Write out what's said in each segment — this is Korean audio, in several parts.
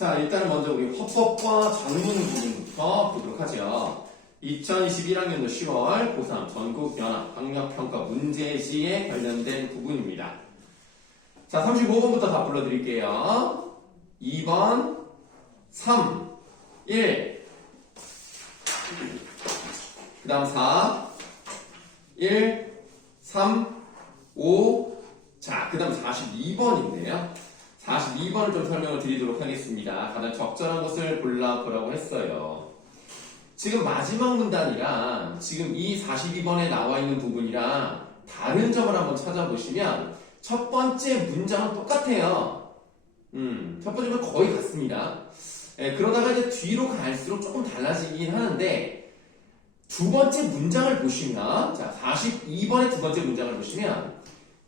자, 일단은 먼저 우리 헌법과 장문 부분부터 보도록 하죠. 2021학년도 10월 고3 전국연합 학력평가 문제지에 관련된 부분입니다. 자, 35번부터 다 불러드릴게요. 2번, 3, 1, 그 다음 4, 1, 3, 5, 자, 그 다음 42번인데요. 42번을 좀 설명을 드리도록 하겠습니다. 가장 적절한 것을 골라보라고 했어요. 지금 마지막 문단이랑 지금 이 42번에 나와 있는 부분이랑 다른 점을 한번 찾아보시면 첫 번째 문장은 똑같아요. 첫 번째 문장은 거의 같습니다. 그러다가 이제 뒤로 갈수록 조금 달라지긴 하는데 두 번째 문장을 보시면 자, 42번의 두 번째 문장을 보시면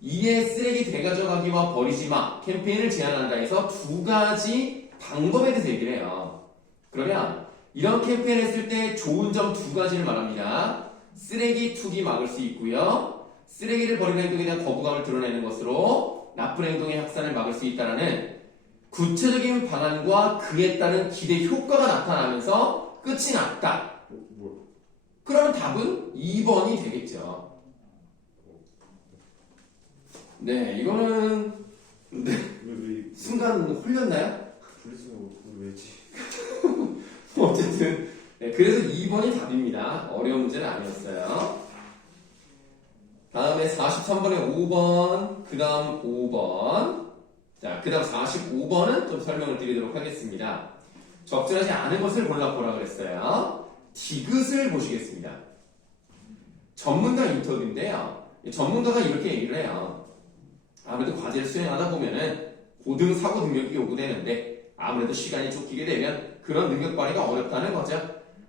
이에 쓰레기 대가져가기와 버리지 마 캠페인을 제안한다 해서 두 가지 방법에 대해서 얘기를 해요. 그러면 이런 캠페인을 했을 때 좋은 점 두 가지를 말합니다. 쓰레기 투기 막을 수 있고요. 쓰레기를 버리는 행동에 대한 거부감을 드러내는 것으로 나쁜 행동의 확산을 막을 수 있다는 구체적인 방안과 그에 따른 기대 효과가 나타나면서 끝이 났다. 그러면 답은 2번이 되겠죠. 네, 이거는 네. 순간 홀렸나요? 왜지? 어쨌든 네, 그래서 2번이 답입니다. 어려운 문제는 아니었어요. 다음에 43번에 5번, 그 다음 5번, 자, 그 다음 45번은 좀 설명을 드리도록 하겠습니다. 적절하지 않은 것을 골라보라 그랬어요. 디귿을 보시겠습니다. 전문가 인터뷰인데요. 전문가가 이렇게 얘기를 해요. 아무래도 과제를 수행하다 보면은 고등 사고 능력이 요구되는데 아무래도 시간이 쫓기게 되면 그런 능력 발휘가 어렵다는 거죠.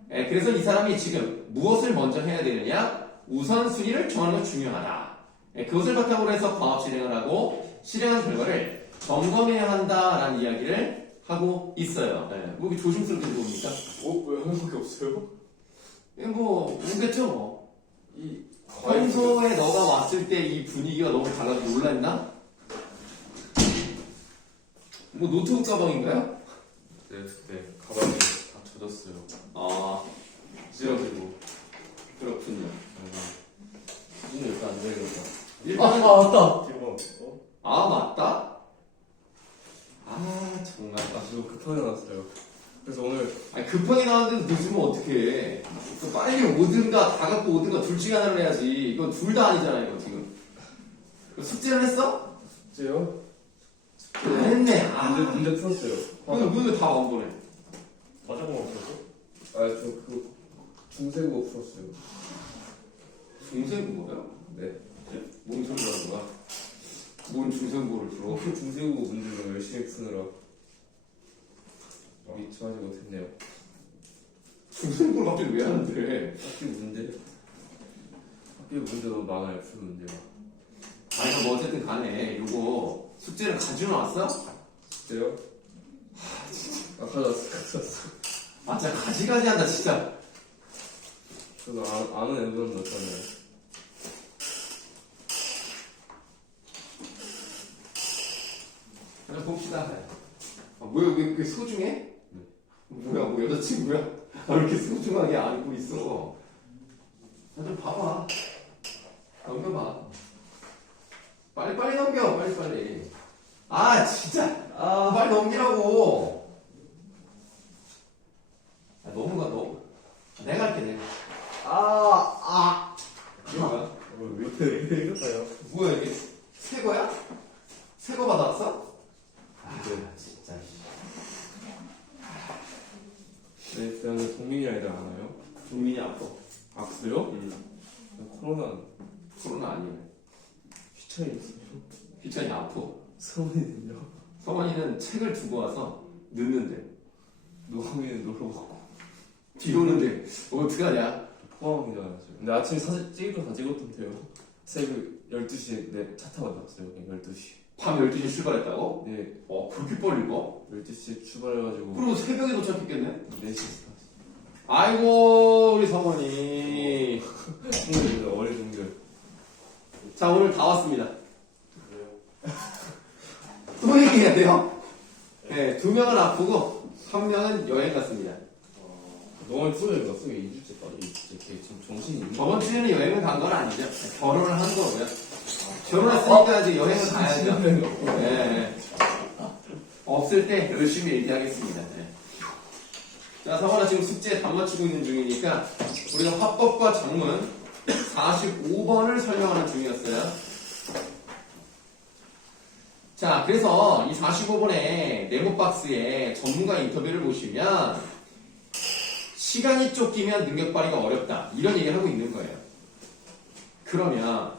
그래서 이 사람이 지금 무엇을 먼저 해야 되느냐? 우선순위를 정하는 것이 중요하다. 그것을 바탕으로 해서 과업 실행을 하고 실행한 결과를 점검해야 한다라는 이야기를 하고 있어요. 뭐 이렇게 조심스럽게 들어옵니까? 왜 하나밖에 없어요? 뭐 오겠죠 뭐. 평소에 너가 왔을 때 이 분위기가 너무 달라서 놀랐나? 뭐 노트북 가방인가요? 네, 가방이 다 젖었어요. 아, 그렇군요. 이거 일단 안 되겠다. 맞다. 대박. 아, 맞다? 아, 정말. 이거 급하게 나왔어요. 그래서 오늘 아니, 급하게 나왔는데 늦으면 어떡해. 빨리 오든가, 다 갖고 오든가 둘 중에 하나를 해야지. 이거 둘 다 아니잖아, 이거 지금. 숙제를 했어? 숙제요? 안 했네. 아, 문제 풀었어요. 문제 다 왕보네. 과자공 없었어? 중세국어 풀었어요. 중세국어요? 네. 뭔 소리 하는 거야? 뭔 중세국어를 풀어? 중세국어 문제를 열심히 푸느라 미처하지 못했네요. 중세국어를 갑자기 왜 하는데? 학교 문제도 많아요. 푸는 문제가. 아니, 뭐 어쨌든 간에 요거 숙제를 가지고 왔어? 숙제요? 가져왔어. 아, 진짜 가지가지 한다, 진짜. 저도 아는 애들은 넣었잖아요. 한번 봅시다. 아, 뭐야, 왜 그렇게 소중해? 뭐야, 뭐 여자친구야? 아, 왜 이렇게 소중하게 안고 있어? 아, 좀 봐봐. 넘겨봐. 빨리 넘겨, 빨리. 아, 진짜. 아, 빨리 넘기라고. 아, 너무. 내가 할게, 내가. 이거 뭐야? 왜 이렇게 읽었어요? 뭐야, 이게 새 거야? 새 거 받아왔어? 아, 진짜. 네, 저는 동민이랑 애들 아나요? 종민이 아파. 아, 그래요? 코로나 아니네. 휘청이 있어요. 휘천이 아파. 성훈이는요? 성원이는 책을 두고 와서 늦는데. 노홍이는 놀러 가고. 비 오는데. 어떡하냐? 포항이잖아요. 근데 아침에 사진 찍을 거 다 찍었던데요. 새벽 12시에 차 타고 나왔어요. 12시. 밤 12시에 출발했다고? 네, 그렇게 빨리 가? 12시에 출발해가지고 그럼 새벽에 도착했겠네? 4시에 아이고, 우리 성원이. 동결, 어린 동결. 자, 오늘 다 왔습니다. 또 얘기해야 돼요? 네, 2명은 아프고 1명은 여행 갔습니다. 너무 소리를 갔어. 2주째까지. 이렇게 지금 정신이 있는 저번 주에는 여행을 간 건 아니죠. 결혼을 한 거고요. 결혼했으니까 이제 여행을 가야죠. 네. 없을 때 열심히 얘기하겠습니다. 네. 자, 성원아 지금 숙제 다 맞추고 있는 중이니까 우리가 화법과 작문 45번을 설명하는 중이었어요. 자, 그래서 이 45번의 네모 박스에 전문가 인터뷰를 보시면 시간이 쫓기면 능력 발휘가 어렵다. 이런 얘기를 하고 있는 거예요. 그러면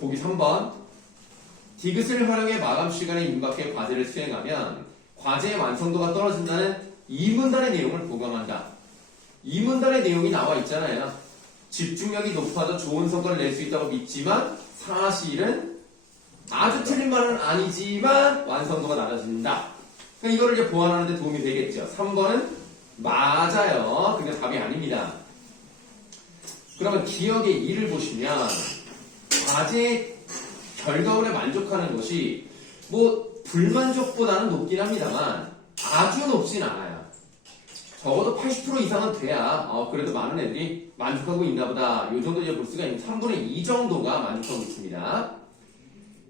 보기 3번 디귿을 활용해 마감 시간에 임박해 과제를 수행하면 과제의 완성도가 떨어진다는 이 문단의 내용을 보강한다. 이 문단의 내용이 나와 있잖아요. 집중력이 높아져 좋은 성과를 낼 수 있다고 믿지만 사실은 아주 틀린 말은 아니지만 완성도가 낮아진다. 그러니까 이거를 이제 보완하는 데 도움이 되겠죠. 3번은 맞아요. 근데 답이 아닙니다. 그러면 기억의 2를 보시면 과제의 결과물에 만족하는 것이 뭐 불만족보다는 높긴 합니다만 아주 높진 않아요. 적어도 80% 이상은 돼야 그래도 많은 애들이 만족하고 있나 보다. 이 정도 이제 볼 수가 있는 3분의 2 정도가 만족하고 있습니다.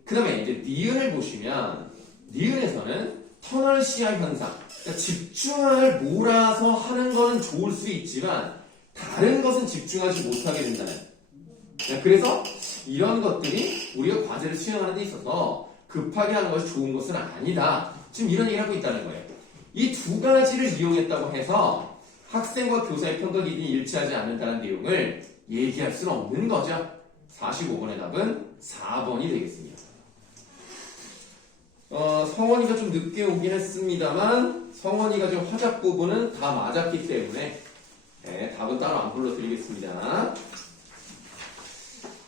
그 다음에 이제 니은을 보시면 니은에서는 터널 시야 현상, 그러니까 집중을 몰아서 하는 거는 좋을 수 있지만 다른 것은 집중하지 못하게 된다는. 그래서 이런 것들이 우리가 과제를 수행하는 데 있어서 급하게 하는 것이 좋은 것은 아니다. 지금 이런 얘기를 하고 있다는 거예요. 이 두 가지를 이용했다고 해서 학생과 교사의 평가 기준이 일치하지 않는다는 내용을 얘기할 수는 없는 거죠. 45번의 답은 4번이 되겠습니다. 성원이가 좀 늦게 오긴 했습니다만 성원이가 지금 화작 부분은 다 맞았기 때문에 네, 답은 따로 안 불러드리겠습니다.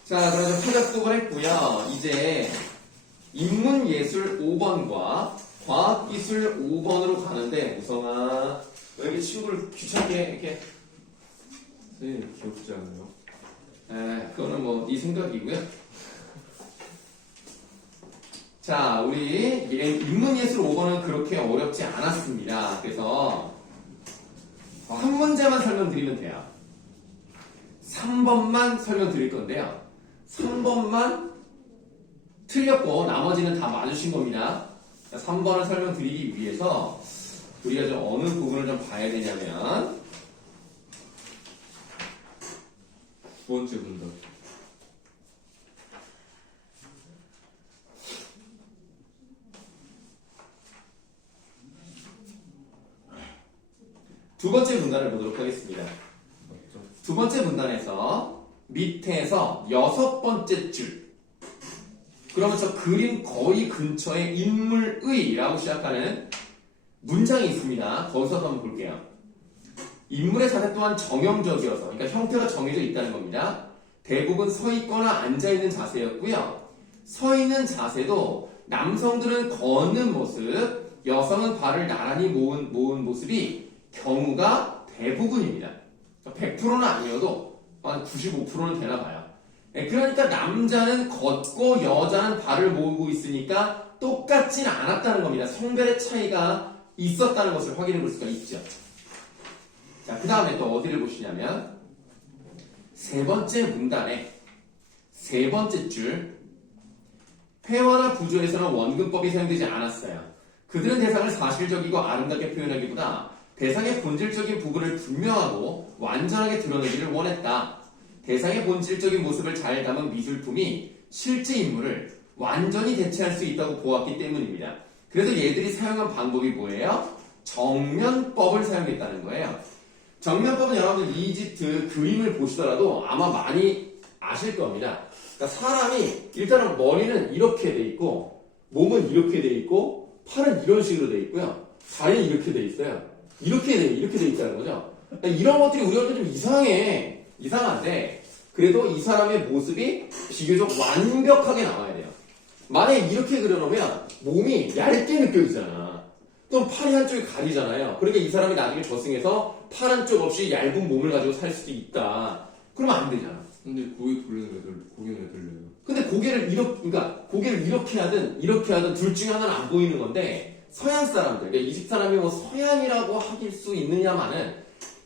자, 그럼 화작 부분 했고요. 이제 인문예술 5번과 과학기술 5번으로 가는데 우성아 왜 이렇게 친구를 귀찮게 이렇게 선생님 귀엽지 않아요? 그거는 뭐 네 생각이고요. 자, 우리 인문예술 5번은 그렇게 어렵지 않았습니다. 그래서 한 문제만 설명드리면 돼요. 3번만 설명드릴 건데요. 3번만 틀렸고 나머지는 다 맞으신 겁니다. 3번을 설명드리기 위해서 우리가 좀 어느 부분을 좀 봐야 되냐면 두 번째 문단. 두 번째 문단을 보도록 하겠습니다. 맞죠? 두 번째 문단에서 밑에서 6번째 줄, 그러면 저 그림 거의 근처에 인물의라고 시작하는 문장이 있습니다. 거기서 한번 볼게요. 인물의 자세 또한 정형적이어서, 그러니까 형태가 정해져 있다는 겁니다. 대부분 서 있거나 앉아 있는 자세였고요. 서 있는 자세도 남성들은 걷는 모습, 여성은 발을 나란히 모은 모습이 경우가 대부분입니다. 100%는 아니어도 한 95%는 되나 봐요. 그러니까 남자는 걷고 여자는 발을 모으고 있으니까 똑같진 않았다는 겁니다. 성별의 차이가 있었다는 것을 확인해 볼 수가 있죠. 자, 그 다음에 또 어디를 보시냐면 세 번째 문단에 세 번째 줄, 회화나 구조에서는 원근법이 사용되지 않았어요. 그들은 대상을 사실적이고 아름답게 표현하기보다 대상의 본질적인 부분을 분명하고 완전하게 드러내기를 원했다. 대상의 본질적인 모습을 잘 담은 미술품이 실제 인물을 완전히 대체할 수 있다고 보았기 때문입니다. 그래서 얘들이 사용한 방법이 뭐예요? 정면법을 사용했다는 거예요. 정면법은 여러분들 이집트 그림을 보시더라도 아마 많이 아실 겁니다. 그러니까 사람이 일단은 머리는 이렇게 돼 있고 몸은 이렇게 돼 있고 팔은 이런 식으로 돼 있고요. 다리는 이렇게 돼 있어요. 이렇게 돼 있다는 거죠. 그러니까 이런 것들이 우리한테 좀 이상한데 그래도 이 사람의 모습이 비교적 완벽하게 나와야 돼요. 만약에 이렇게 그려놓으면 몸이 얇게 느껴지잖아. 또 팔이 한쪽이 가리잖아요. 그러니까 이 사람이 나중에 저승에서 팔 한쪽 없이 얇은 몸을 가지고 살 수도 있다. 그러면 안 되잖아. 근데 고개 돌리는 애들, 고개는 왜 돌려요? 근데 고개를 이렇게 하든 둘 중에 하나는 안 보이는 건데 서양 사람들, 그러니까 이집 사람이 뭐 서양이라고 할 수 있느냐마는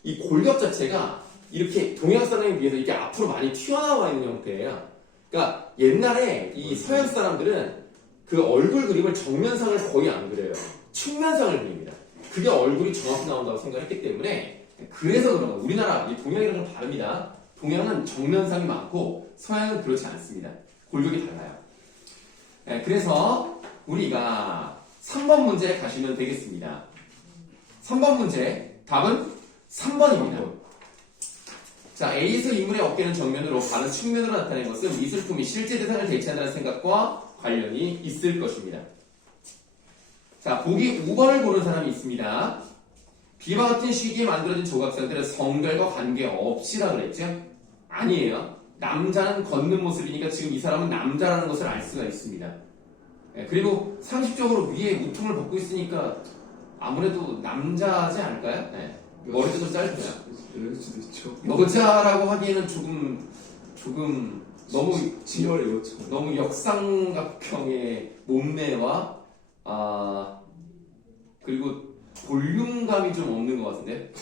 이 골격 자체가 이렇게 동양 사람에 비해서 이렇게 앞으로 많이 튀어나와 있는 형태예요. 그러니까 옛날에 이 서양 사람들은 그 얼굴 그림을 정면상을 거의 안 그려요. 측면상을 그립니다. 그게 얼굴이 정확히 나온다고 생각했기 때문에 그래서 그런 거예요. 우리나라, 이 동양이랑 좀 다릅니다. 동양은 정면상이 많고 서양은 그렇지 않습니다. 골격이 달라요. 네, 그래서 우리가 3번 문제 가시면 되겠습니다. 3번 문제 답은 3번입니다. 자, A에서 인물의 어깨는 정면으로 B는 측면으로 나타낸 것은 미술품이 실제 대상을 대체한다는 생각과 관련이 있을 것입니다. 자, 보기 5번을 고른 사람이 있습니다. B와 같은 시기에 만들어진 조각상들은 성별과 관계없이라 그랬죠? 아니에요. 남자는 걷는 모습이니까 지금 이 사람은 남자라는 것을 알 수가 있습니다. 네, 그리고 상식적으로 위에 우통을 벗고 있으니까 아무래도 남자지 않을까요? 네. 머리도 좀 짧고요. 이럴 수도 있죠. 여자라고 하기에는 조금 너무 치열해요. 너무 역삼각형의 몸매와 그리고 볼륨감이 좀 없는 것 같은데.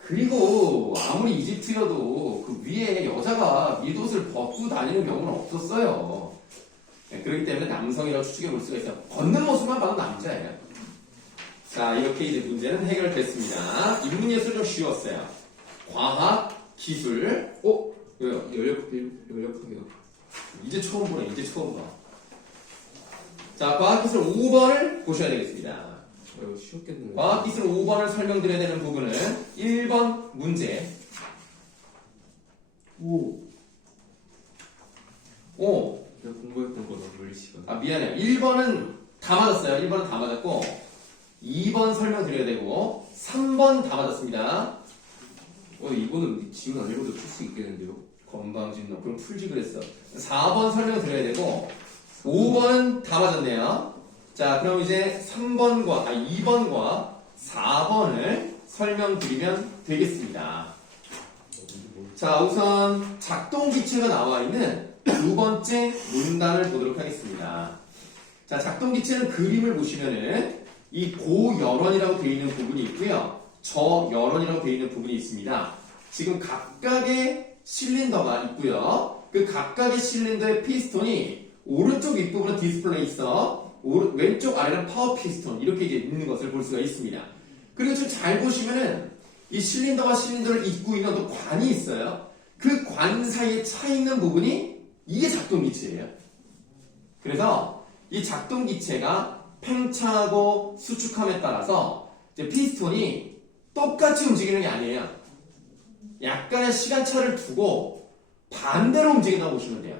그리고 아무리 이집트여도 그 위에 여자가 밑옷을 벗고 다니는 경우는 없었어요. 네, 그렇기 때문에 남성이라고 추측해 볼 수가 있어요. 걷는 모습만 봐도 남자예요. 자, 이렇게 이제 문제는 해결됐습니다. 인문예술 좀 쉬웠어요. 과학, 기술, 왜요? 열역학이요. 이제 처음 보네, 이제 처음 봐. 자, 과학기술 5번을 보셔야 되겠습니다. 이거 쉬웠겠네요. 과학기술 5번을 설명드려야 되는 부분은 1번 문제. 오. 내가 공부했던 거다, 물리 시간. 미안해요. 1번은 다 맞았어요. 1번은 다 맞았고, 2번 설명드려야 되고, 3번 다 맞았습니다. 이거는 지금 안 읽어도 풀 수 있겠는데요? 건방진 놈. 그럼 풀지 그랬어. 4번 설명드려야 되고, 5번은 다 맞았네요. 자, 그럼 이제 2번과 4번을 설명드리면 되겠습니다. 자, 우선 작동기체가 나와 있는 두 번째 문단을 보도록 하겠습니다. 자, 작동기체는 그림을 보시면은 이 고열원이라고 되어 있는 부분이 있고요. 저열원이라고 되어 있는 부분이 있습니다. 지금 각각의 실린더가 있고요. 그 각각의 실린더의 피스톤이 오른쪽 윗부분은 디스플레이서, 왼쪽 아래는 파워 피스톤 이렇게 이제 있는 것을 볼 수가 있습니다. 그리고 좀 잘 보시면은 이 실린더와 실린더를 잇고 있는 어떤 관이 있어요. 그 관 사이에 차 있는 부분이 이게 작동기체예요. 그래서 이 작동기체가 팽창하고 수축함에 따라서 이제 피스톤이 똑같이 움직이는 게 아니에요. 약간의 시간차를 두고 반대로 움직인다고 보시면 돼요.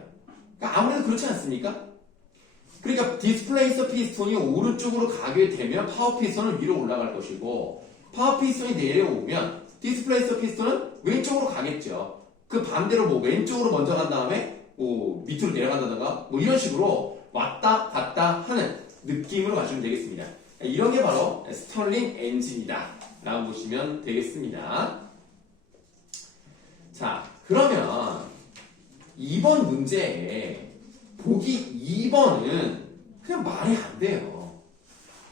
그러니까 아무래도 그렇지 않습니까? 그러니까 디스플레이서 피스톤이 오른쪽으로 가게 되면 파워 피스톤은 위로 올라갈 것이고 파워 피스톤이 내려오면 디스플레이서 피스톤은 왼쪽으로 가겠죠. 그 반대로 뭐 왼쪽으로 먼저 간 다음에 뭐 밑으로 내려간다던가 뭐 이런 식으로 왔다 갔다 하는 느낌으로 가시면 되겠습니다. 이런 게 바로 스털링 엔진이다 라고 보시면 되겠습니다. 자, 그러면 2번 문제에 보기 2번은 그냥 말이 안 돼요.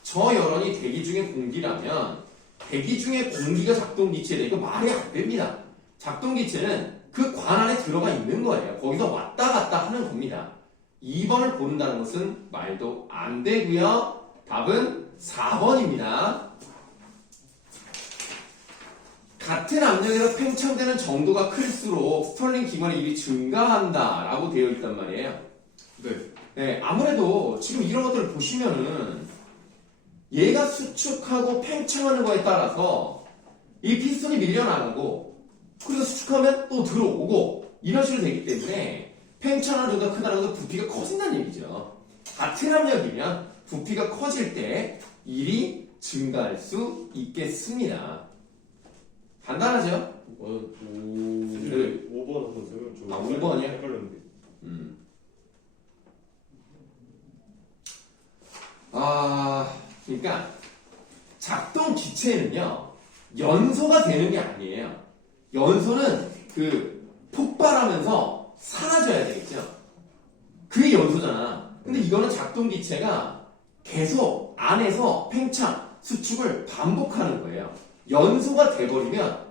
저열원이 대기 중의 공기라면 대기 중의 공기가 작동기체에 이거 말이 안 됩니다. 작동기체는 그 관 안에 들어가 있는 거예요. 거기서 왔다 갔다 하는 겁니다. 2번을 고른다는 것은 말도 안 되고요. 답은 4번입니다. 같은 압력에서 팽창되는 정도가 클수록 스털링 기관의 일이 증가한다 라고 되어 있단 말이에요. 네, 아무래도 지금 이런 것들을 보시면은 얘가 수축하고 팽창하는 거에 따라서 이 피스톤이 밀려나가고 그리고 수축하면 또 들어오고 이런 식으로 되기 때문에 팽창하는 정도가 크다는 것은 부피가 커진다는 얘기죠. 같은 압력이면 부피가 커질 때 일이 증가할 수 있겠습니다. 간단하죠? 5번 한번 설명 좀. 5번이요? 헷갈렸는데. 그러니까 작동 기체는요 연소가 되는 게 아니에요. 연소는 그 폭발하면서 사라져야 되겠죠. 그게 연소잖아. 근데 이거는 작동 기체가 계속 안에서 팽창, 수축을 반복하는 거예요. 연소가 돼버리면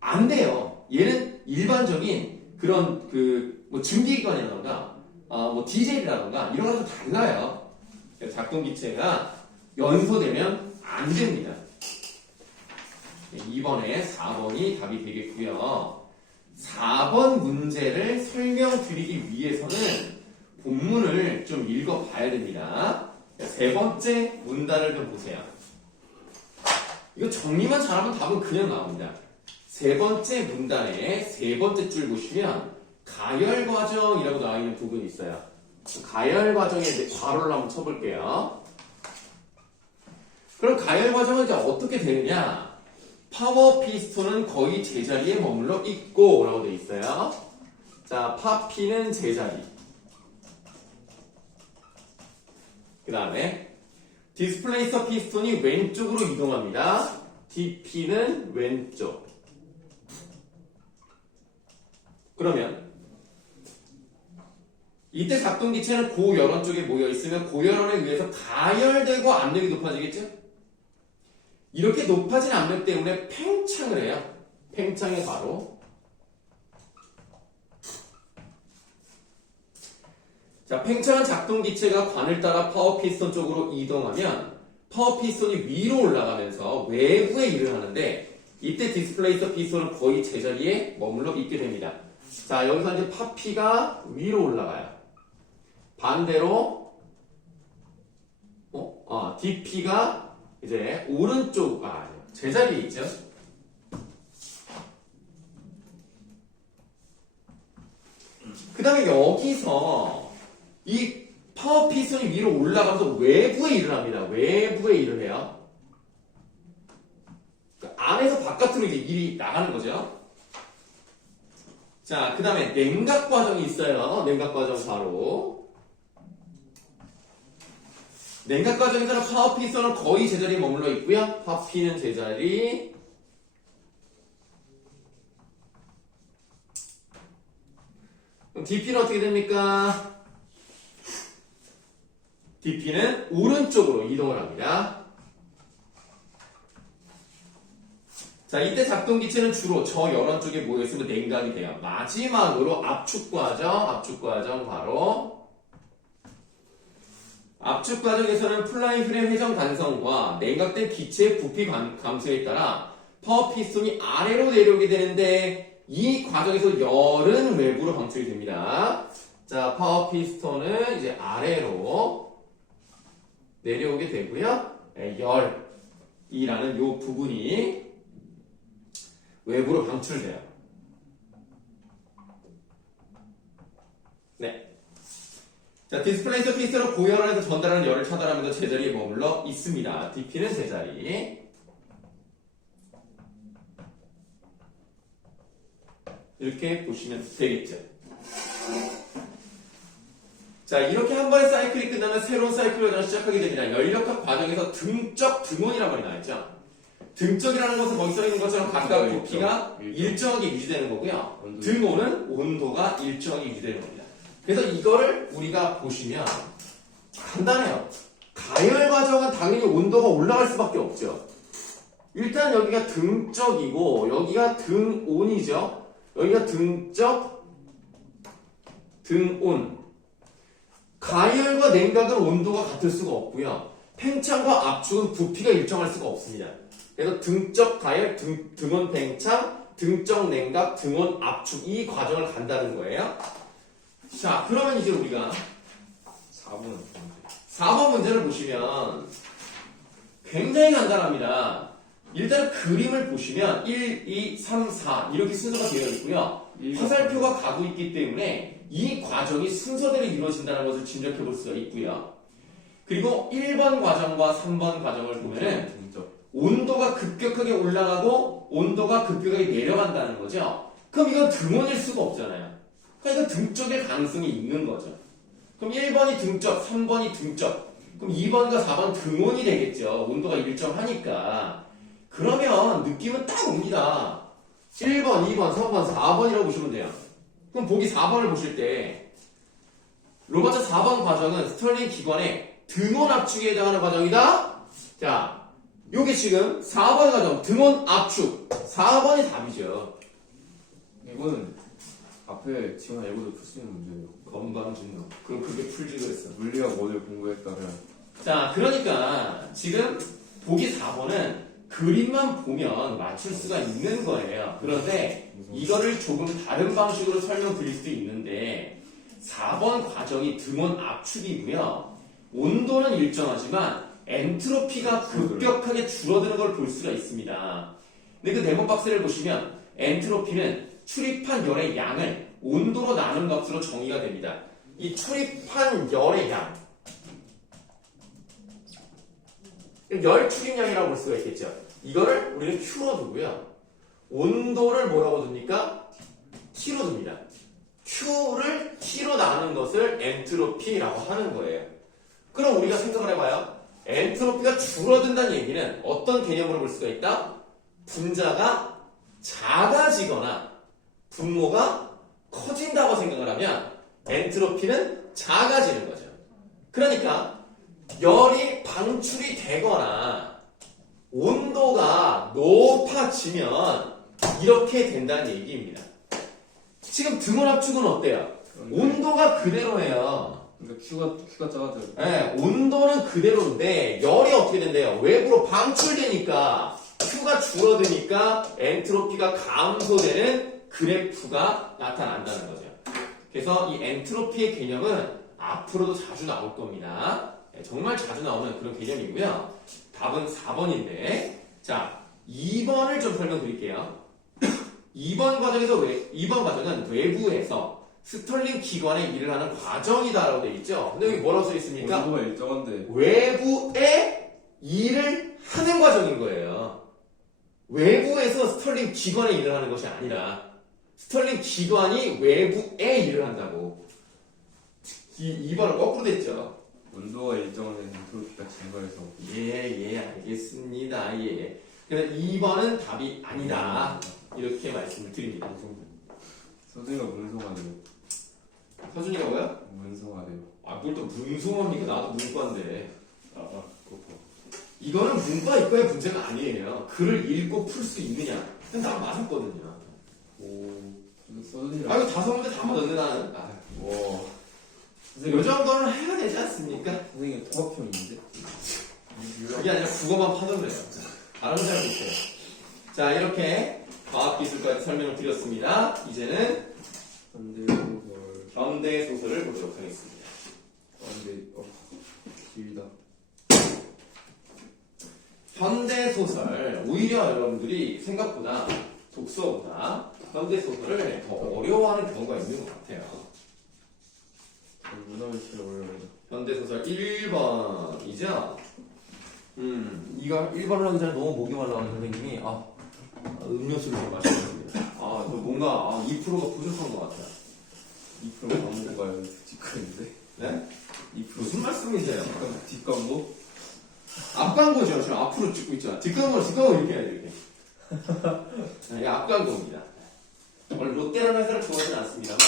안 돼요. 얘는 일반적인 그런 뭐 증기기관이라던가 뭐 디젤이라던가 이런 거랑 좀 달라요. 작동기체가 연소되면 안 됩니다. 2번에 4번이 답이 되겠고요. 4번 문제를 설명드리기 위해서는 본문을 좀 읽어봐야 됩니다. 세 번째 문단을 좀 보세요. 이거 정리만 잘하면 답은 그냥 나옵니다. 세 번째 문단의 세 번째 줄 보시면 가열 과정이라고 나와 있는 부분이 있어요. 가열 과정에 괄호를 한번 쳐볼게요. 그럼 가열 과정은 이제 어떻게 되느냐? 파워 피스톤은 거의 제자리에 머물러 있고 라고 되어 있어요. 자, 파피는 제자리. 그 다음에 디스플레이서 피스톤이 왼쪽으로 이동합니다. DP는 왼쪽. 그러면 이때 작동기체는 고열원 쪽에 모여있으면 고열원에 의해서 가열되고 압력이 높아지겠죠? 이렇게 높아진 압력 때문에 팽창을 해요. 팽창의 바로. 자, 팽창한 작동기체가 관을 따라 파워피스톤 쪽으로 이동하면 파워피스톤이 위로 올라가면서 외부에 일을 하는데 이때 디스플레이서 피스톤은 거의 제자리에 머물러 있게 됩니다. 자, 여기서 이제 파피가 위로 올라가요. 반대로 DP가 이제 오른쪽 제자리에 있죠. 그 다음에 여기서 이 파워 피스톤이 위로 올라가면서 외부에 일을 합니다. 외부에 일을 해요. 안에서 바깥으로 이제 일이 나가는 거죠. 자, 그 다음에 냉각 과정이 있어요. 냉각 과정 바로. 냉각 과정에서는 파워 피스톤은 거의 제자리에 머물러 있고요. 파피는 제자리. 그럼 DP는 어떻게 됩니까? DP는 오른쪽으로 이동을 합니다. 자, 이때 작동기체는 주로 저 열원 쪽에 모여있으면 냉각이 돼요. 마지막으로 압축 과정 바로. 압축 과정에서는 플라잉 프레임 회전 간성과 냉각된 기체의 부피 감소에 따라 파워 피스톤이 아래로 내려오게 되는데 이 과정에서 열은 외부로 방출이 됩니다. 자, 파워 피스톤은 이제 아래로 내려오게 되고요. 열이라는 요 부분이 외부로 방출돼요. 네. 자, 디스플레이서 피스톤은 고열원에서 전달하는 열을 차단하면서 제자리에 머물러 있습니다. DP는 제자리. 이렇게 보시면 되겠죠. 자, 이렇게 한 번의 사이클이 끝나면 새로운 사이클을 시작하게 됩니다. 연력학 과정에서 등적, 등온이라고 말이 나왔죠. 등적이라는 것은 거기 써 있는 것처럼 각각 부피가 일정하게 유지되는 거고요. 등온은 온도가 일정하게 유지되는 겁니다. 그래서 이거를 우리가 보시면 간단해요. 가열 과정은 당연히 온도가 올라갈 수밖에 없죠. 일단 여기가 등적이고 여기가 등온이죠. 여기가 등적, 등온. 가열과 냉각은 온도가 같을 수가 없고요. 팽창과 압축은 부피가 일정할 수가 없습니다. 그래서 등적 가열, 등온 팽창, 등적 냉각, 등온 압축 이 과정을 간다는 거예요. 자, 그러면 이제 우리가 4번 문제를 보시면 굉장히 간단합니다. 일단 그림을 보시면 1, 2, 3, 4 이렇게 순서가 되어 있고요. 화살표가 가고 있기 때문에 이 과정이 순서대로 이루어진다는 것을 짐작해 볼 수가 있고요. 그리고 1번 과정과 3번 과정을 보면은 온도가 급격하게 올라가고 온도가 급격하게 내려간다는 거죠. 그럼 이건 등온일 수가 없잖아요. 그러니까 등적일 가능성이 있는 거죠. 그럼 1번이 등적, 3번이 등적, 그럼 2번과 4번 등온이 되겠죠. 온도가 일정하니까. 그러면 느낌은 딱 옵니다. 1번, 2번, 3번, 4번이라고 보시면 돼요. 그럼 보기 4번을 보실 때 로버트 4번 과정은 스털링 기관의 등원 압축에 해당하는 과정이다. 자, 요게 지금 4번 과정 등원 압축 4번이 답이죠. 이거는 앞에 지원 알고도 풀 수 있는 문제예요. 건방진 놈. 그럼 그게 풀지 그랬어. 물리학 모델 공부했다면 자, 그러니까 지금 보기 4번은 그림만 보면 맞출 수가 있는 거예요. 그런데 이거를 조금 다른 방식으로 설명드릴 수도 있는데 4번 과정이 등원 압축이고요. 온도는 일정하지만 엔트로피가 급격하게 줄어드는 걸 볼 수가 있습니다. 근데 그 네모 박스를 보시면 엔트로피는 출입한 열의 양을 온도로 나눈 값으로 정의가 됩니다. 이 출입한 열의 양, 열 출입량이라고 볼 수가 있겠죠. 이거를 우리는 Q로 두고요. 온도를 뭐라고 둡니까? T로 둡니다. Q를 T로 나눈 것을 엔트로피라고 하는 거예요. 그럼 우리가 생각을 해봐요. 엔트로피가 줄어든다는 얘기는 어떤 개념으로 볼 수가 있다? 분자가 작아지거나 분모가 커진다고 생각을 하면 엔트로피는 작아지는 거죠. 그러니까 열이 방출이 되거나 온도가 높아지면 이렇게 된다는 얘기입니다. 지금 등원 압축은 어때요? 온도가 그대로예요. 그러니까 Q가 작아져요. 네, 온도는 그대로인데 열이 어떻게 된대요? 외부로 방출되니까 Q가 줄어드니까 엔트로피가 감소되는 그래프가 나타난다는 거죠. 그래서 이 엔트로피의 개념은 앞으로도 자주 나올 겁니다. 네, 정말 자주 나오는 그런 개념이고요. 답은 4번인데, 자, 2번을 좀 설명드릴게요. 2번 과정은 외부에서 스털링 기관에 일을 하는 과정이다라고 되어 있죠. 근데 여기 뭐라고 써 있습니까? 온도가 일정한데 외부에 일을 하는 과정인 거예요. 외부에서 스털링 기관에 일을 하는 것이 아니라 스털링 기관이 외부에 일을 한다고. 2번은 거꾸로 됐죠. 온도가 일정한데 엔트로피가 증가해서 예, 알겠습니다. 예. 그래서 2번은 답이 아니다. 이렇게 말씀을 드립니다. 서준이가 문성하네요. 서준이가 뭐야? 문성하네요. 아, 뭘 또 문송합니까? 나도 문과인데. 그렇고. 이거는 문과 이과의 문제가 아니에요. 글을 읽고 풀 수 있느냐. 근데 난 맞았거든요. 오, 서준이랑. 아, 이거 5문제 다 맞았네, 나는. 아, 와. 요 정도는 해야 되지 않습니까? 선생님 통합형인데? 그게 아니라 국어만 파던데요. 다른 건 잘 못해요. 자, 이렇게 과학기술까지 설명을 드렸습니다. 이제는 현대소설. 현대소설을 보도록 하겠습니다. 길다. 현대소설, 오히려 여러분들이 생각보다 독서보다 현대소설을 더 어려워하는 경우가 있는 것 같아요. 문학이 제일 어려워요. 현대소설 1번이죠? 이거 1번을 하기 전에 너무 목이 말라가는 선생님이, 음료수를 좀 마시겠습니다. 또 뭔가, 2%가 부족한 것 같아요. 2% 광고가 뒷광인데? 네? 2% 무슨 말씀이세요? 뒷광고? 앞광고죠. 지금 앞으로 찍고 있잖아. 뒷광고 이렇게 해야 돼, 이렇게. 이게 앞광고입니다. 원래 롯데라는 회사를 좋아하진 않습니다만.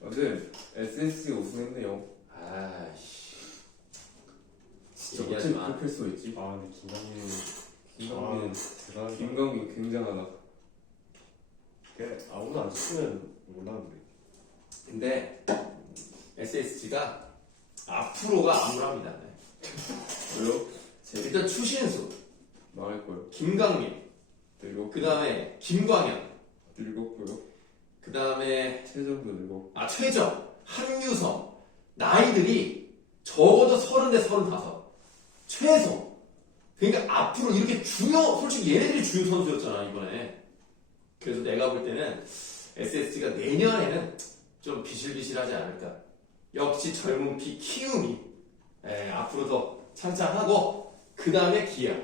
근데 SSC가 우승했네요. 아이씨. 진짜 얘기하지 어떻게 마. 그렇게 할 수가 있지? 근데 김강민 대단하다. 김강민 굉장하다. 아무도 안 쓰면 몰랐는데. 근데 SSG가 앞으로가 암울합니다. 왜요? 일단 추신수, 망할 거예요. 김강민, 늙었고 그 다음에 김광현, 늙었고요. 그 다음에 최정도 늙었고 최정, 한유성, 나이들이 적어도 30대 35 최소. 그러니까 앞으로 이렇게 솔직히 얘네들이 주요 선수였잖아 이번에. 그래서 내가 볼 때는 SSG가 내년에는 좀 비실비실하지 않을까. 역시 젊은 피 키움이 앞으로 더 창창하고 그 다음에 기아.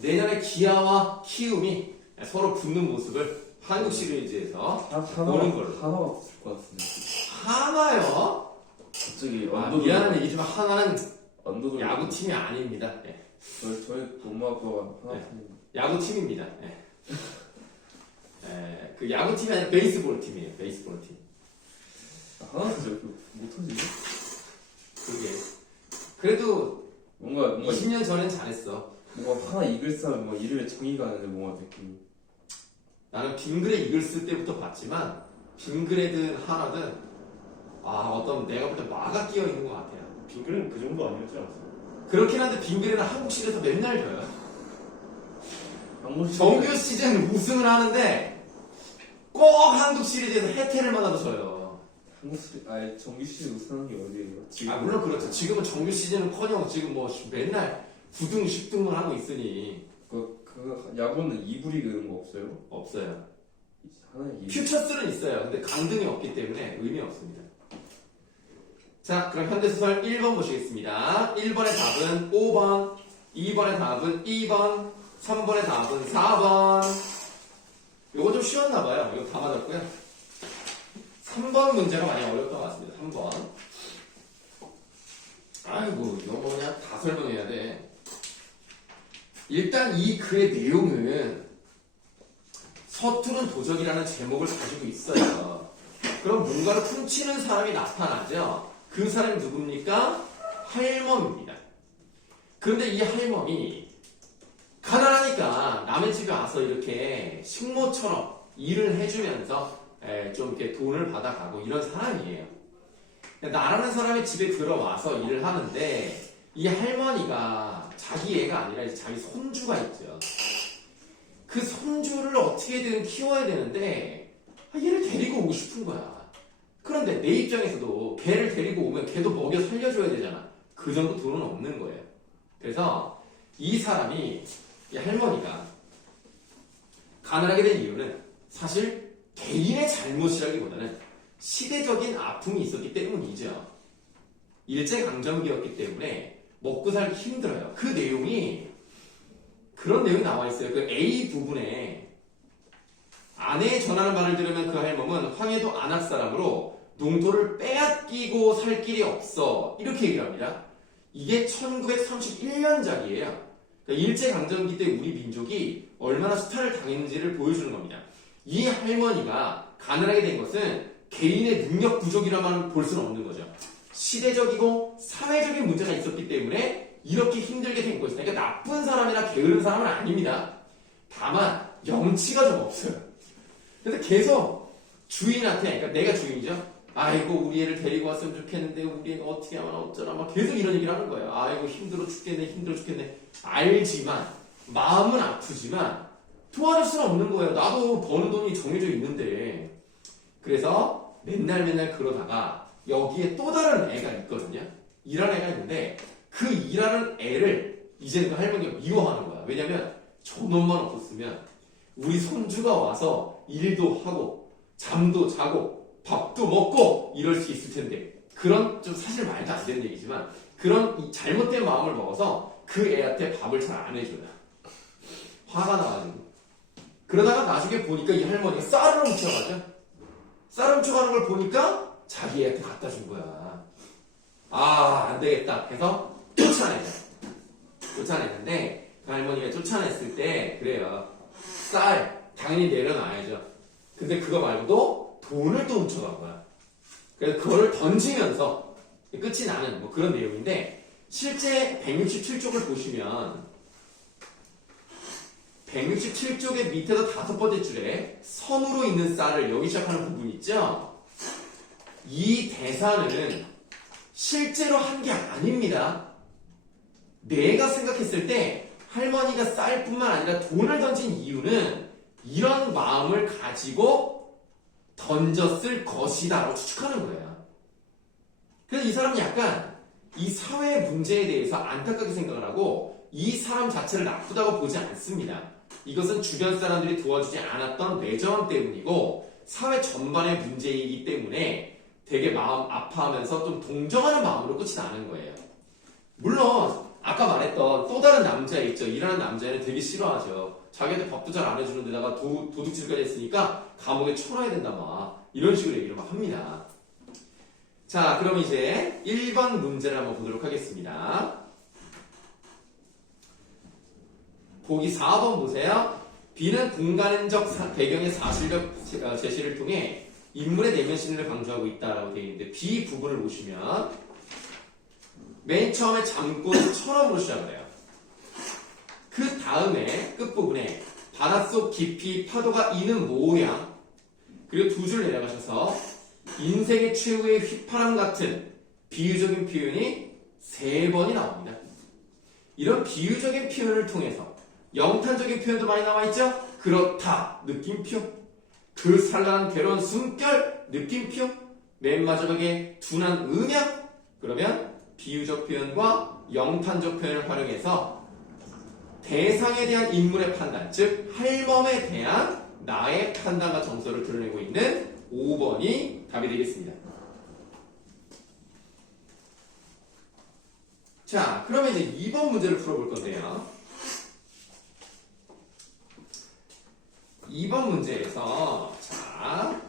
내년에 기아와 키움이 서로 붙는 모습을 한국 시리즈에서 보는 걸로. 하나가 붙을 것 같은데. 하나요? 갑자기 미안한 얘기지만 하나는 언더도 야구팀이 아닙니다. 저희 엄마 아빠가 하나 네. 팀인데. 야구팀입니다. 그 야구팀이 아니라 베이스볼 팀이에요. 베이스볼 팀. 하나도 저 못하지. 그게. 그래도 뭔가 20년 전엔 잘했어. 뭔가 하나 이글 싸면 뭐 일을 정의가 하는데 뭔가 느낌이. 나는 빙그레 이글스 때부터 봤지만 빙그레든 하나든 어떤 내가 볼 때 마가 끼어 있는 것 같아요. 빙글은 그 정도 아니었지 않았어요? 그렇긴 한데 빙그레는 한국 시리즈에서 맨날 져요. 한국 정규 시즌 우승을 하는데 꼭 한국 시리즈에서 해태를 받아도 져요. 한국 시 아예 정규 시즌 우승한 게 어디예요? 지금 물론 그렇죠. 지금은 정규 시즌은커녕 지금 뭐 맨날 9등, 10등을 하고 있으니 그 야구는 2부 리그 이런 거 없어요? 없어요. 하나의 2부. 퓨처스는 있어요. 근데 강등이 없기 때문에 의미 없습니다. 자, 그럼 현대소설 1번 보시겠습니다. 1번의 답은 5번, 2번의 답은 2번, 3번의 답은 4번. 요거 좀 쉬웠나봐요. 이거 다 맞았고요. 3번 문제가 많이 어려웠던 것 같습니다. 3번. 아이고, 이거 뭐 그냥 다 설명해야 돼. 일단 이 글의 내용은 서투른 도적이라는 제목을 가지고 있어요. 그럼 뭔가를 훔치는 사람이 나타나죠. 그 사람이 누굽니까? 할멈입니다. 그런데 이 할멈이 가난하니까 남의 집에 와서 이렇게 식모처럼 일을 해주면서 좀 이렇게 돈을 받아가고 이런 사람이에요. 나라는 사람의 집에 들어와서 일을 하는데 이 할머니가 자기 애가 아니라 이제 자기 손주가 있죠. 그 손주를 어떻게든 키워야 되는데 얘를 데리고 오고 싶은 거야. 그런데 내 입장에서도 걔를 데리고 오면 걔도 먹여 살려줘야 되잖아. 그 정도 돈은 없는 거예요. 그래서 이 사람이, 이 할머니가 가난하게 된 이유는 사실 개인의 잘못이라기보다는 시대적인 아픔이 있었기 때문이죠. 일제강점기였기 때문에 먹고 살기 힘들어요. 그 내용이 그런 내용이 나와 있어요. 그 A 부분에 아내의 전하는 말을 들으면 그 할멈은 황해도 안악 사람으로 농토를 빼앗기고 살 길이 없어. 이렇게 얘기를 합니다. 이게 1931년작이에요. 그러니까 일제강점기 때 우리 민족이 얼마나 수탈을 당했는지를 보여주는 겁니다. 이 할머니가 가난하게 된 것은 개인의 능력 부족이라만 볼 수는 없는 거죠. 시대적이고 사회적인 문제가 있었기 때문에 이렇게 힘들게 된 것이다. 그러니까 나쁜 사람이나 게으른 사람은 아닙니다. 다만 염치가 좀 없어요. 그래서 계속 주인한테, 그러니까 내가 주인이죠. 아이고 우리 애를 데리고 왔으면 좋겠는데 우리 애가 어떻게 하면 어쩌나 막 계속 이런 얘기를 하는 거예요. 아이고 힘들어 죽겠네. 알지만 마음은 아프지만 도와줄 수는 없는 거예요. 나도 버는 돈이 정해져 있는데. 그래서 맨날 그러다가 여기에 또 다른 애가 있거든요. 일하는 애가 있는데 그 일하는 애를 이제는 그 할머니가 미워하는 거야. 왜냐면 저놈만 없었으면 우리 손주가 와서 일도 하고 잠도 자고 밥도 먹고 이럴 수 있을 텐데, 그런 좀 사실 말도 안 되는 얘기지만 그런 이 잘못된 마음을 먹어서 그 애한테 밥을 잘 안 해줘요. 화가 나가지고. 그러다가 나중에 보니까 이 할머니가 쌀을 훔쳐가죠. 쌀 훔쳐가는 걸 보니까 자기 애한테 갖다 준 거야. 안 되겠다 해서 쫓아내는데 그 할머니가 쫓아냈을 때 그래요. 쌀 당연히 내려놔야죠. 근데 그거 말고도 돈을 또 훔쳐간 거야. 그래서 그거를 던지면서 끝이 나는 뭐 그런 내용인데, 실제 167쪽을 보시면 167쪽의 밑에서 5번째 줄에 선으로 있는 쌀을 여기 시작하는 부분 있죠? 이 대사는 실제로 한 게 아닙니다. 내가 생각했을 때 할머니가 쌀뿐만 아니라 돈을 던진 이유는 이런 마음을 가지고 던졌을 것이다 라고 추측하는 거예요. 그래서 이 사람은 약간 이 사회 문제에 대해서 안타깝게 생각을 하고 이 사람 자체를 나쁘다고 보지 않습니다. 이것은 주변 사람들이 도와주지 않았던 내정 때문이고 사회 전반의 문제이기 때문에 되게 마음 아파하면서 좀 동정하는 마음으로 끝이 나는 거예요. 물론 아까 말했던 또 다른 남자 있죠. 일하는 남자애는 되게 싫어하죠. 자기한테 밥도 잘 안 해주는 데다가 도둑질까지 했으니까 감옥에 쳐넣어야 된다 막 이런 식으로 얘기를 막 합니다. 자, 그럼 이제 1번 문제를 한번 보도록 하겠습니다. 보기 4번 보세요. B는 공간적 배경의 사실적 제시를 통해 인물의 내면 심리를 강조하고 있다라고 되어 있는데 B 부분을 보시면 맨 처음에 잠꼬대처럼으로 시작을 해요. 그 다음에 끝부분에 바닷속 깊이 파도가 이는 모양 그리고 두 줄 내려가셔서 인생의 최후의 휘파람 같은 비유적인 표현이 3번이 나옵니다. 이런 비유적인 표현을 통해서 영탄적인 표현도 많이 나와있죠? 그렇다 느낌표 그 산란한 괴로운 숨결 느낌표 맨 마지막에 둔한 음양 그러면 비유적 표현과 영탄적 표현을 활용해서 대상에 대한 인물의 판단 즉 할멈에 대한 나의 판단과 정서를 드러내고 있는 5번이 답이 되겠습니다. 자, 그러면 이제 2번 문제를 풀어볼 건데요. 2번 문제에서 자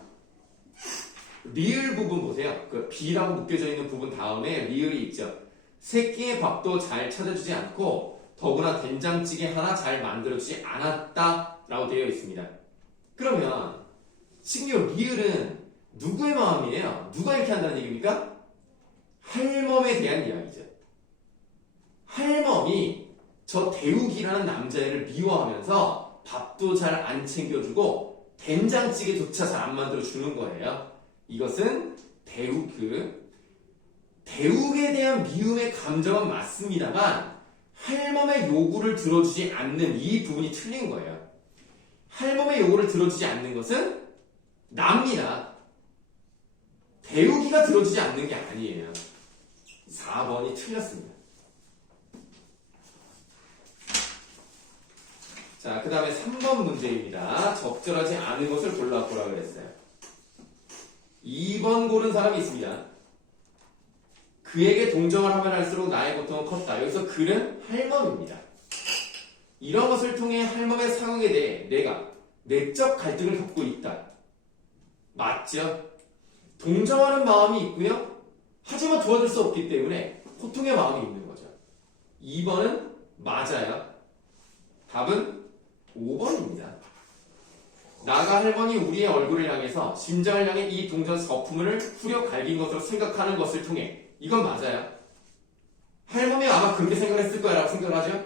리을 부분 보세요. 그 B라고 묶여져 있는 부분 다음에 리을이 있죠. 새끼의 밥도 잘 찾아주지 않고 더구나 된장찌개 하나 잘 만들어주지 않았다 라고 되어 있습니다. 그러면 지금 이 리을은 누구의 마음이에요? 누가 이렇게 한다는 얘기입니까? 할멈에 대한 이야기죠. 할멈이 저 대욱이라는 남자애를 미워하면서 밥도 잘 안 챙겨주고 된장찌개조차 잘 안 만들어주는 거예요. 이것은 대욱에 대한 미움의 감정은 맞습니다만 할멈의 요구를 들어주지 않는 이 부분이 틀린 거예요. 할멈의 요구를 들어주지 않는 것은 납니다. 대욱이가 들어주지 않는 게 아니에요. 4번이 틀렸습니다. 자, 그 다음에 3번 문제입니다. 적절하지 않은 것을 골라보라 그랬어요. 2번 고른 사람이 있습니다. 그에게 동정을 하면 할수록 나의 고통은 컸다. 여기서 그는 할멈입니다. 이런 것을 통해 할멈의 상황에 대해 내가 내적 갈등을 겪고 있다. 맞죠? 동정하는 마음이 있고요. 하지만 도와줄 수 없기 때문에 고통의 마음이 있는 거죠. 2번은 맞아요. 답은 5번입니다. 나가 할머니 우리의 얼굴을 향해서 심장을 향해 이 동전 서품을 후려 갈긴 것으로 생각하는 것을 통해 이건 맞아요. 할머니 아마 그렇게 생각했을 거야 라고 생각하죠.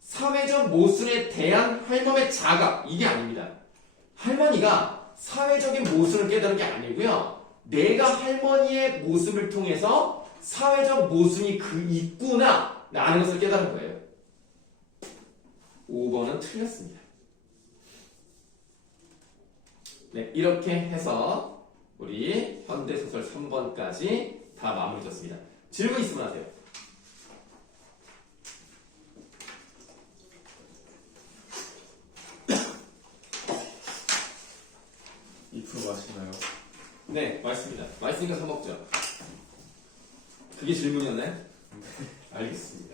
사회적 모순에 대한 할머니의 자각 이게 아닙니다. 할머니가 사회적인 모순을 깨달은 게 아니고요. 내가 할머니의 모습을 통해서 사회적 모순이 있구나 라는 것을 깨달은 거예요. 5번은 틀렸습니다. 네, 이렇게 해서 우리 현대소설 3번까지 다 마무리 졌습니다. 질문 있으면 하세요. 맛있나요? 네, 맛있습니다. 맛있으니까 사 먹죠. 그게 질문이었나요? 알겠습니다.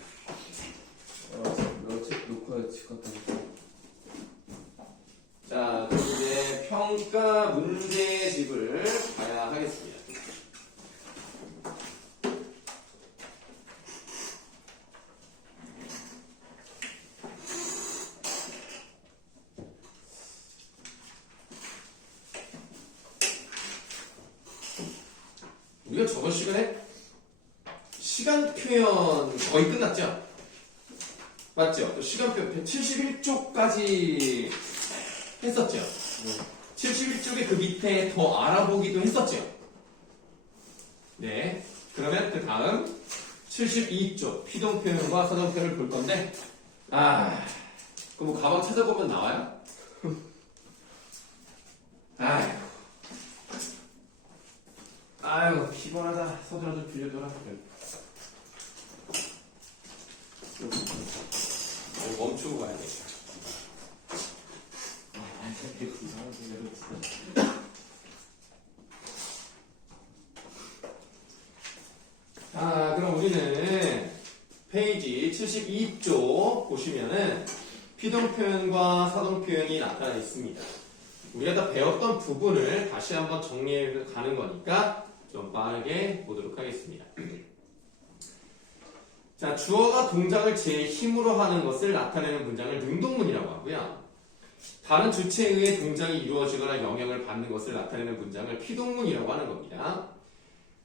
녹화 집 갔다 올게요. 자, 그럼 이제 평가 문제집을 봐야 하겠습니다. 우리가 저번 시간에 시간 표현 거의 끝났죠? 맞죠? 또 시간 표현 71쪽까지 했었죠? 네. 71쪽에 그 밑에 더 알아보기도 했었죠? 네. 그러면 그 다음 72쪽 피동 표현과 사정 표현을 볼 건데, 그 뭐 가방 찾아보면 나와요? 아이고 피곤하다. 서준아 좀 빌려줘라. 멈추고 가야 돼. 자, 그럼 우리는 페이지 72쪽 보시면은 피동 표현과 사동 표현이 나타나 있습니다. 우리가 다 배웠던 부분을 다시 한번 정리해 가는 거니까 좀 빠르게 보도록 하겠습니다. 자, 주어가 동작을 제 힘으로 하는 것을 나타내는 문장을 능동문이라고 하고요. 다른 주체에 의해 동작이 이루어지거나 영향을 받는 것을 나타내는 문장을 피동문이라고 하는 겁니다.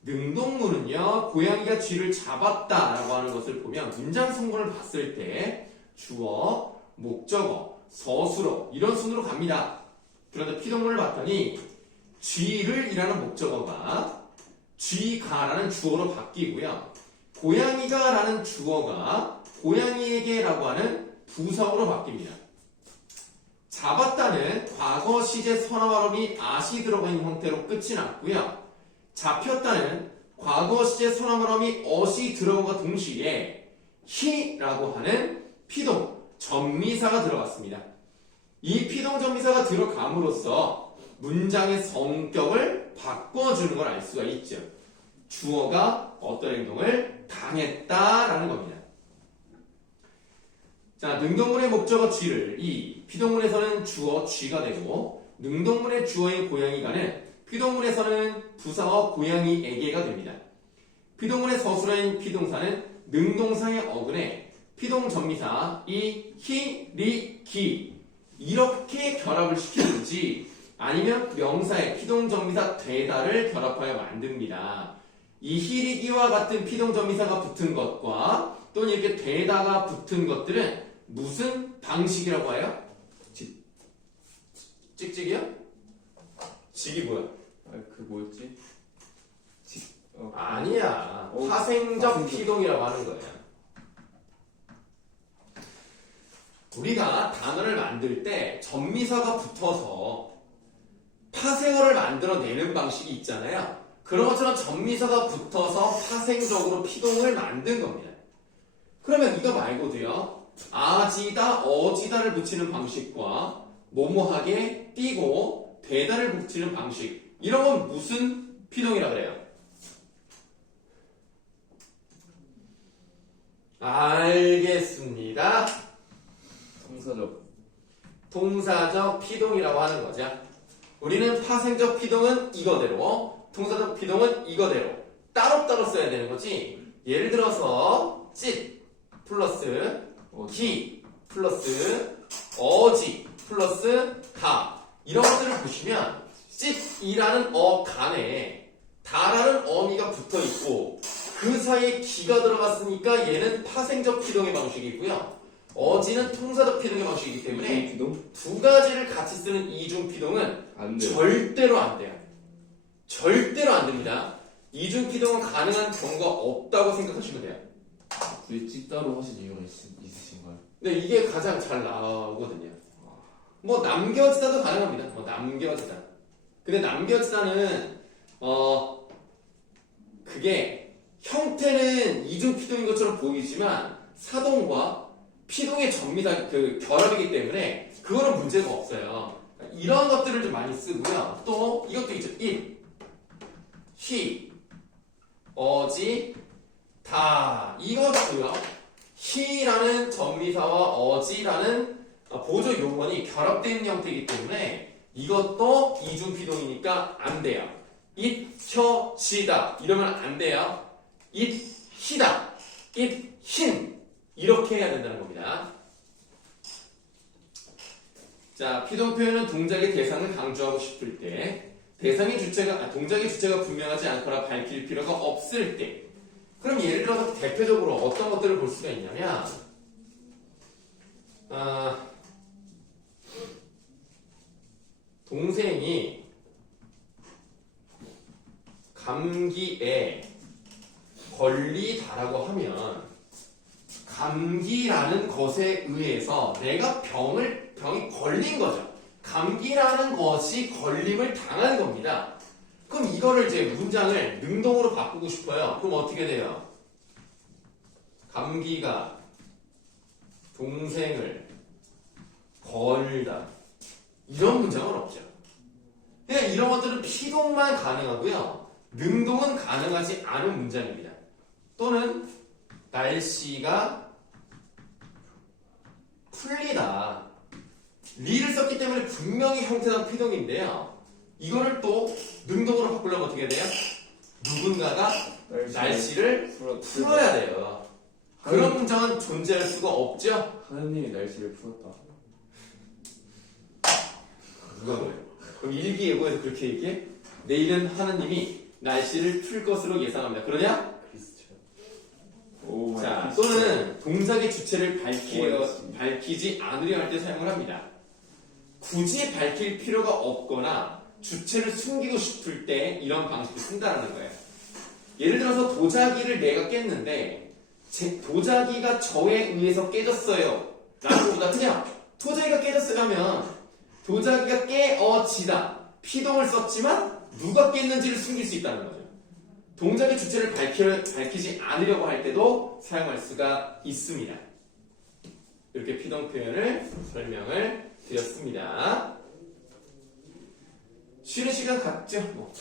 능동문은요, 고양이가 쥐를 잡았다라고 하는 것을 보면 문장 성분을 봤을 때 주어, 목적어, 서술어 이런 순으로 갑니다. 그런데 피동문을 봤더니 쥐를 이라는 목적어가 쥐가라는 주어로 바뀌고요. 고양이가 라는 주어가 고양이에게 라고 하는 부사어로 바뀝니다. 잡았다는 과거 시제 선어발음이 아시 들어가 있는 형태로 끝이 났고요. 잡혔다는 과거 시제 선어발음이 어시 들어간과 동시에 히라고 하는 피동, 전미사가 들어갔습니다. 이 피동 전미사가 들어감으로써 문장의 성격을 바꿔주는 걸 알 수가 있죠. 주어가 어떤 행동을 당했다라는 겁니다. 자, 능동문의 목적어 쥐를 이 피동문에서는 주어 쥐가 되고 능동문의 주어인 고양이가는 피동문에서는 부사어 고양이에게가 됩니다. 피동문의 서술어인 피동사는 능동사의 어근에 피동전미사 이, 히, 리, 기 이렇게 결합을 시키든지 아니면 명사의 피동전미사 되다를 결합하여 만듭니다. 이 히리기와 같은 피동전미사가 붙은 것과 또는 이렇게 되다가 붙은 것들은 무슨 방식이라고 해요? 찍찍이요? 직이 뭐야? 그 뭐였지? 아니야. 파생적 파생적. 피동이라고 하는 거야. 우리가 단어를 만들 때 전미사가 붙어서 파생어를 만들어내는 방식이 있잖아요. 그런 것처럼 전미사가 붙어서 파생적으로 피동을 만든 겁니다. 그러면 이거 말고도요. 아지다, 어지다를 붙이는 방식과 뭐뭐하게 띄고 되다를 붙이는 방식 이런 건 무슨 피동이라 그래요? 알겠습니다. 동사적 피동이라고 하는 거죠. 우리는 파생적 피동은 이거대로, 동사적 피동은 이거대로 따로따로 써야 되는 거지. 예를 들어서 찢 플러스 기 플러스 어지 플러스 다 이런 것들을 보시면 찢이라는 어간에 다라는 어미가 붙어있고 그 사이에 기가 들어갔으니까 얘는 파생적 피동의 방식이고요. 어지는 통사적 피동의 방식이기 때문에 피동? 두 가지를 같이 쓰는 이중 피동은 안 돼요. 절대로 안 돼요. 절대로 안 됩니다. 이중 피동은 가능한 경우가 없다고 생각하시면 돼요. 굳이 찌따로 하신 이유가 있으신가요? 근데 이게 가장 잘 나오거든요. 뭐 남겨지다도 가능합니다. 뭐 남겨지다. 근데 남겨지다는 그게 형태는 이중 피동인 것처럼 보이지만 사동과 피동의 전미사 그 결합이기 때문에 그거는 문제가 없어요. 이런 것들을 좀 많이 쓰고요. 또 이것도 있죠. 잇, 히, 어지, 다 이것도요. 히라는 전미사와 어지라는 보조 용언이 결합되어 있는 형태이기 때문에 이것도 이중 피동이니까 안 돼요. 잇, 혀, 지다 이러면 안 돼요. 잇, 히다, 잇, 힌 이렇게 해야 된다는 겁니다. 자, 피동 표현은 동작의 대상을 강조하고 싶을 때, 대상의 주체가 동작의 주체가 분명하지 않거나 밝힐 필요가 없을 때. 그럼 예를 들어서 대표적으로 어떤 것들을 볼 수가 있냐면, 동생이 감기에 걸리다라고 하면 감기라는 것에 의해서 내가 병이 걸린 거죠. 감기라는 것이 걸림을 당한 겁니다. 그럼 이거를 이제 문장을 능동으로 바꾸고 싶어요. 그럼 어떻게 돼요? 감기가 동생을 걸다. 이런 문장은 없죠. 그냥 이런 것들은 피동만 가능하고요. 능동은 가능하지 않은 문장입니다. 또는 날씨가 풀리다. 리를 썼기 때문에 분명히 형태상 피동인데요. 이거를 또 능동으로 바꾸려면 어떻게 돼요? 누군가가 날씨를 풀어야 돼요. 그런 문장은 존재할 수가 없죠. 하느님이 날씨를 풀었다. 누가 그래요? 그럼 일기예보에서 그렇게 얘기해? 내일은 하느님이 날씨를 풀 것으로 예상합니다. 그러냐? 크리스천. 자, 또는 동작의 주체를 밝히지 않으려 할 때 사용을 합니다. 굳이 밝힐 필요가 없거나 주체를 숨기고 싶을 때 이런 방식을 쓴다는 거예요. 예를 들어서 도자기를 내가 깼는데 도자기가 저에 의해서 깨졌어요 라는 것보다 그냥 도자기가 깨졌어요 하면 도자기가 깨어지다 피동을 썼지만 누가 깼는지를 숨길 수 있다는 거죠. 동작의 주체를 밝히지 않으려고 할 때도 사용할 수가 있습니다. 이렇게 피동 표현을 설명을 드렸습니다. 쉬는 시간 같죠? 뭐.